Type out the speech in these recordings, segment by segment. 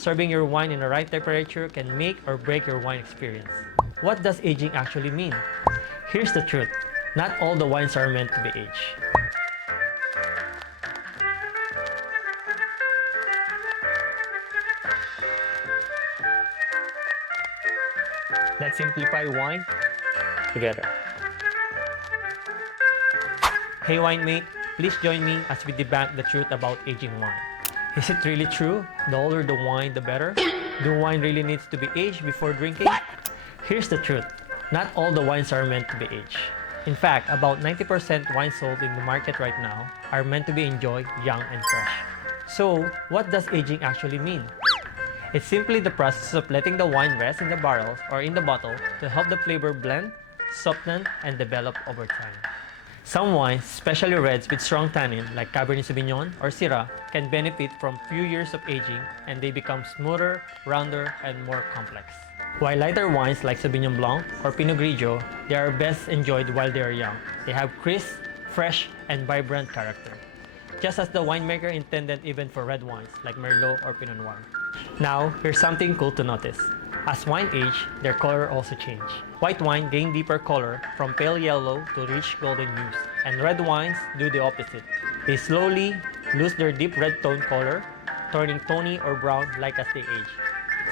Serving your wine in the right temperature can make or break your wine experience. What does aging actually mean? Here's the truth. Not all the wines are meant to be aged. Let's simplify wine together. Hey winemate, please join me as we debunk the truth about aging wine. Is it really true? The older the wine, the better? Do wine really needs to be aged before drinking? Here's the truth. Not all the wines are meant to be aged. In fact, about 90% wines sold in the market right now are meant to be enjoyed young and fresh. So, what does aging actually mean? It's simply the process of letting the wine rest in the barrel or in the bottle to help the flavor blend, soften, and develop over time. Some wines, especially reds with strong tannin like Cabernet Sauvignon or Syrah, can benefit from few years of aging and they become smoother, rounder, and more complex. While lighter wines like Sauvignon Blanc or Pinot Grigio, they are best enjoyed while they are young. They have crisp, fresh, and vibrant character, just as the winemaker intended even for red wines like Merlot or Pinot Noir. Now, here's something cool to notice. As wine age, their color also change. White wine gain deeper color from pale yellow to rich golden hues, and red wines do the opposite. They slowly lose their deep red tone color, turning tawny or brown like as they age.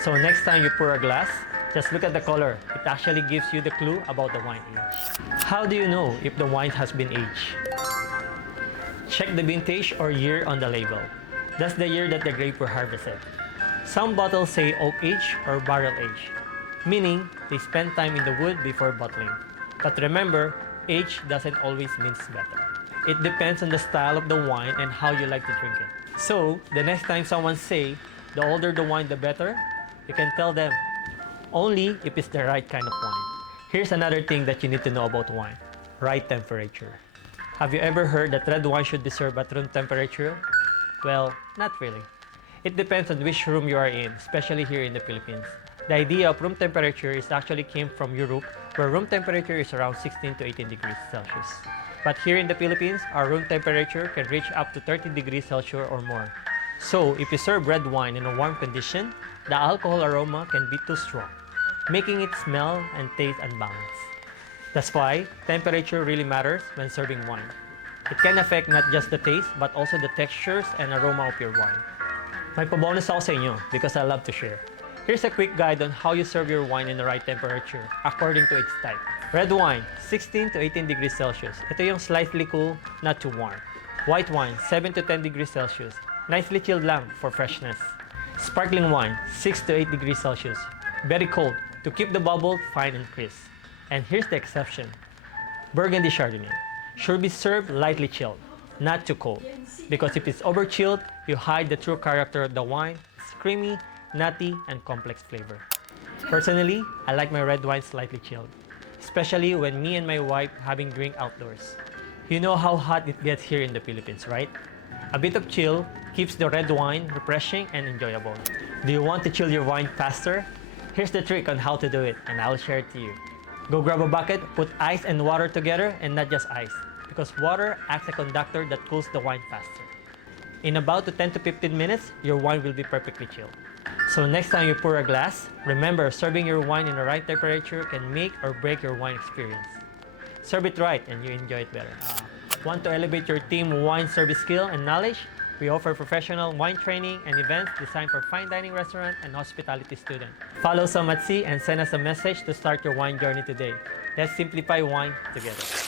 So next time you pour a glass, just look at the color. It actually gives you the clue about the wine age. How do you know if the wine has been aged? Check the vintage or year on the label. That's the year that the grape were harvested. Some bottles say oak age or barrel age, meaning they spend time in the wood before bottling. But remember, age doesn't always mean better. It depends on the style of the wine and how you like to drink it. So, the next time someone say, the older the wine, the better, you can tell them, only if it's the right kind of wine. Here's another thing that you need to know about wine: right temperature. Have you ever heard that red wine should be served at room temperature? Well, not really. It depends on which room you are in, especially here in the Philippines. The idea of room temperature actually came from Europe, where room temperature is around 16 to 18 degrees Celsius. But here in the Philippines, our room temperature can reach up to 30 degrees Celsius or more. So, if you serve red wine in a warm condition, the alcohol aroma can be too strong, making it smell and taste unbalanced. That's why temperature really matters when serving wine. It can affect not just the taste, but also the textures and aroma of your wine. May pabonus ako sa inyo because I love to share. Here's a quick guide on how you serve your wine in the right temperature according to its type. Red wine, 16 to 18 degrees Celsius. Ito yung slightly cool, not too warm. White wine, 7 to 10 degrees Celsius. Nicely chilled lang for freshness. Sparkling wine, 6 to 8 degrees Celsius. Very cold to keep the bubbles fine and crisp. And here's the exception. Burgundy Chardonnay should be served lightly chilled, not too cold. Because if it's over chilled, you hide the true character of the wine. It's creamy, nutty, and complex flavor. Personally, I like my red wine slightly chilled, especially when me and my wife having drink outdoors. You know how hot it gets here in the Philippines, right? A bit of chill keeps the red wine refreshing and enjoyable. Do you want to chill your wine faster? Here's the trick on how to do it, and I'll share it to you. Go grab a bucket, put ice and water together, and not just ice, because water acts as a conductor that cools the wine faster. In about 10 to 15 minutes, your wine will be perfectly chilled. So next time you pour a glass, remember serving your wine in the right temperature can make or break your wine experience. Serve it right and you enjoy it better. Want to elevate your team wine service skill and knowledge? We offer professional wine training and events designed for fine dining restaurant and hospitality students. Follow Sommelier and send us a message to start your wine journey today. Let's simplify wine together.